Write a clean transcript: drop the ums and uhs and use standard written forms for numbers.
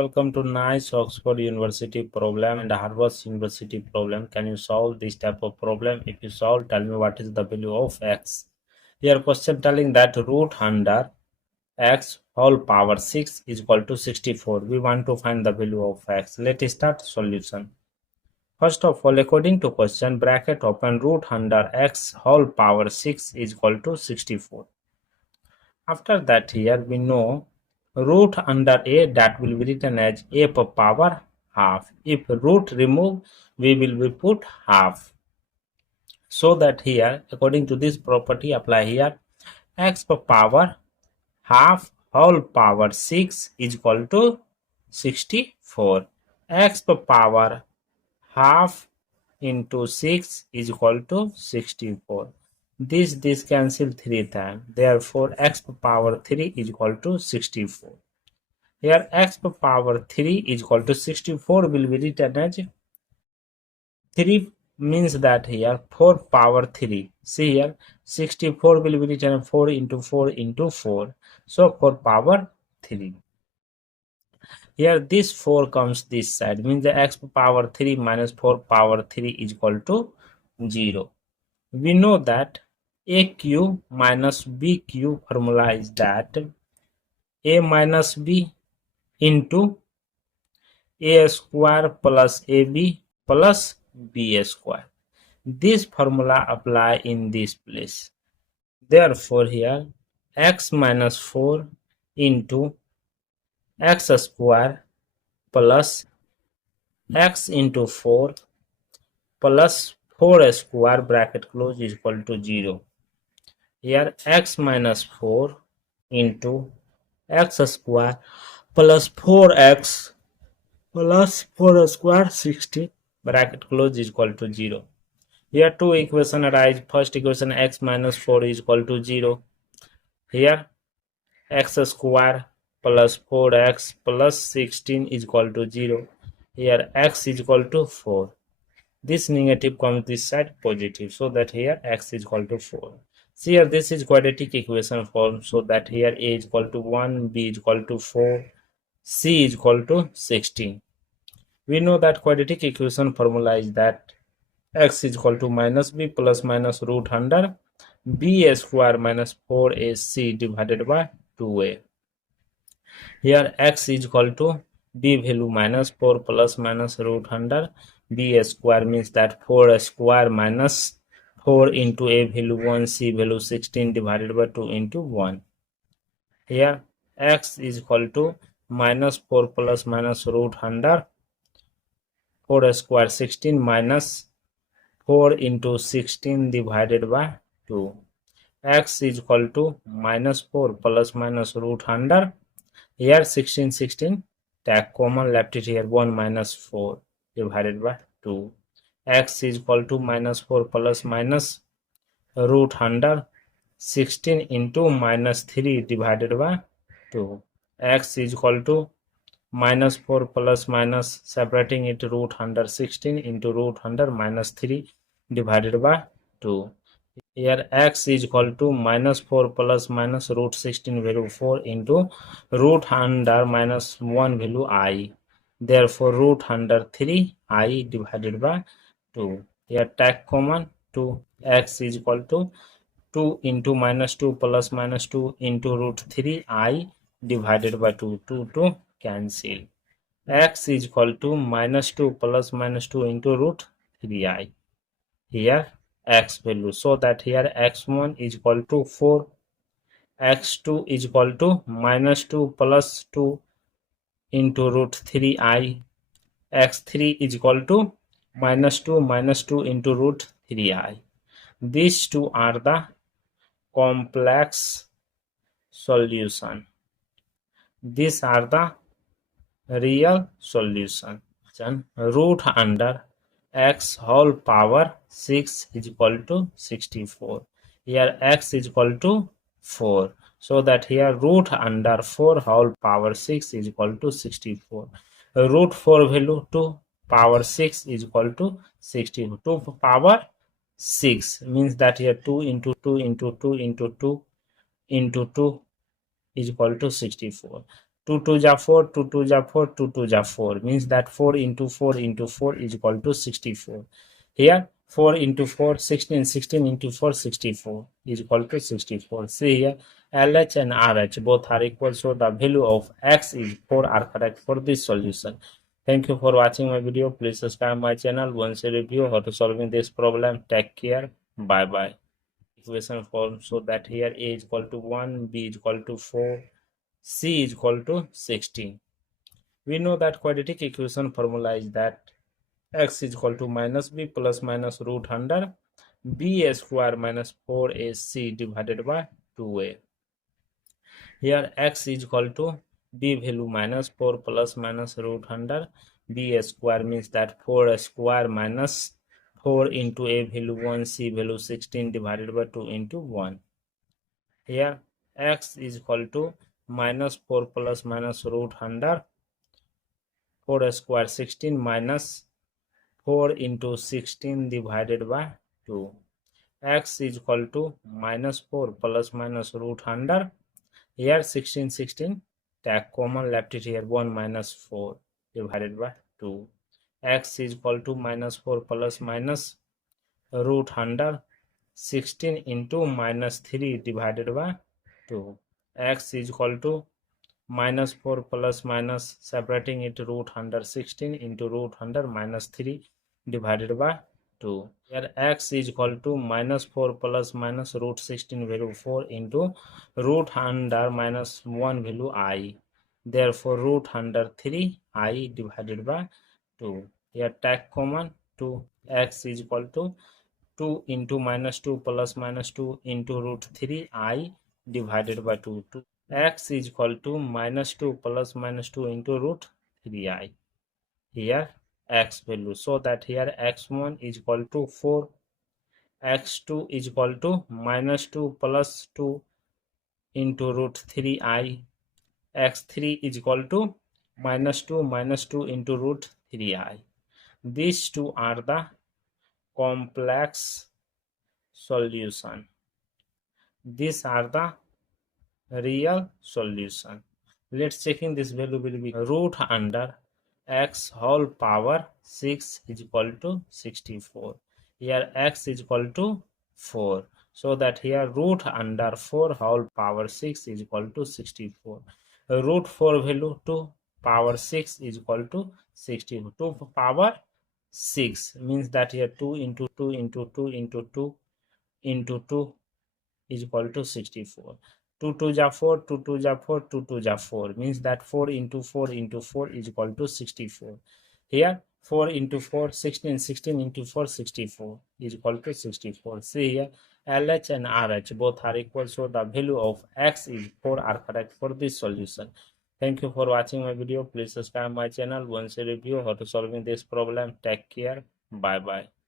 welcome to nice Oxford University problem and Harvard University problem. Can you solve this type of problem? If you solve, tell me what is the value of x. Here question telling that root under x whole power 6 is equal to 64. We want to find the value of x. Let's start solution. First of all, according to question, bracket open, root under x whole power 6 is equal to 64. After that, here we know root under a, that will be written as a power half. If root remove, we will be put half. So that here, according to this property, apply here, x power half whole power 6 is equal to 64. X power half into 6 is equal to 64. This cancel 3 times. Therefore, x power 3 is equal to 64. Here, x power 3 is equal to 64 will be written as 3 means that here 4 power 3. See here, 64 will be written 4 into 4 into 4. So, 4 power 3. Here, this 4 comes this side, means the x power 3 minus 4 power 3 is equal to 0. We know that a cube minus b cube formula is that a minus b into a square plus ab plus b square. This formula apply in this place. Therefore, here x minus 4 into x square plus x into 4 plus 4 square bracket close is equal to 0. Here x minus 4 into x square plus 4x plus 4 square 60 bracket close is equal to 0. Here two equation arise. First equation x minus 4 is equal to 0. Here x square plus 4x plus 16 is equal to 0. Here x is equal to 4. This negative comes this side positive, so that here x is equal to 4. See here, this is quadratic equation form, so that here a is equal to 1, b is equal to 4, c is equal to 16. We know that quadratic equation formula is that x is equal to minus b plus minus root under b square minus 4ac divided by 2a. Here x is equal to b value minus 4 plus minus root under b square, means that 4 square minus 4 into a value 1, c value 16 divided by 2 into 1. Here x is equal to minus 4 plus minus root under 4 square 16 minus 4 into 16 divided by 2. X is equal to minus 4 plus minus root under, here 16 take common, left it here 1 minus 4 divided by 2. X is equal to minus 4 plus minus root under 16 into minus 3 divided by 2. X is equal to minus 4 plus minus, separating it, root under 16 into root under minus 3 divided by 2. Here x is equal to minus 4 plus minus root 16 value 4 into root under minus 1 value I. Therefore, root under 3 I divided by 2. Here take common, 2. X is equal to 2 into minus 2 plus minus 2 into root 3 I divided by 2. 2 to cancel. X is equal to minus 2 plus minus 2 into root 3i. Here x value, so that here x1 is equal to 4, x2 is equal to minus 2 plus 2 into root 3i, x3 is equal to minus 2 into root 3i. These two are the complex solution. These are the real solution. Root under x whole power 6 is equal to 64. Here x is equal to 4. So that here root under 4 whole power 6 is equal to 64. Root 4 value 2 power 6 is equal to 64. 2 power 6 means that here 2 into 2 into 2 into 2 into 2 is equal to 64. 2 2 ja 4, 2 2 ja 4, 2 2 ja 4 means that 4 into 4 into 4 is equal to 64. Here 4 into 4, 16, 16 into 4, 64 is equal to 64. See here, LH and RH both are equal, so the value of X is 4 are correct for this solution. Thank you for watching my video. Please subscribe my channel. Once a review how to solving this problem. Take care. Bye bye. Equation form so that here A is equal to 1, B is equal to 4, C is equal to 16. We know that quadratic equation formula is that x is equal to minus b plus minus root under b square minus 4ac divided by 2a. Here x is equal to b value minus 4 plus minus root under b square means that 4 square minus 4 into a value 1, c value 16 divided by 2 into 1. Here x is equal to minus 4 plus minus root under 4 square 16 minus 4 into 16 divided by 2. X is equal to minus 4 plus minus root under. Here 16 16 take common, left it here 1 minus 4 divided by 2. X is equal to minus 4 plus minus root under 16 into minus 3 divided by 2. X is equal to minus 4 plus minus separating it root under 16 into root under minus 3 divided by 2. Here x is equal to minus 4 plus minus root 16 value 4 into root under minus 1 value I. Therefore root under 3 I divided by 2. Here take common 2. X is equal to 2 into minus 2 plus minus 2 into root 3 I divided by 2. X is equal to minus 2 plus minus 2 into root 3i. Here x value, so that here x1 is equal to 4, x2 is equal to minus 2 plus 2 into root 3i, x3 is equal to minus 2 into root 3i. These two are the complex solution. These are the real solution. Let's check in this value will be root under x whole power 6 is equal to 64. Here x is equal to 4, so that here root under 4 whole power 6 is equal to 64. Root 4 value 2 power 6 is equal to 64. 2 power 6 means that here 2 into 2 into 2 into 2 into 2 is equal to 64. 2 2 ja 4, 2 2 ja 4, 2 2 ja 4 means that 4 into 4 into 4 is equal to 64. Here 4 into 4, 16, 16 into 4, 64 is equal to 64. See here LH and RH both are equal, so the value of x is 4 are correct for this solution. Thank you for watching my video. Please subscribe my channel. Once a review how to solving this problem. Take care. Bye bye.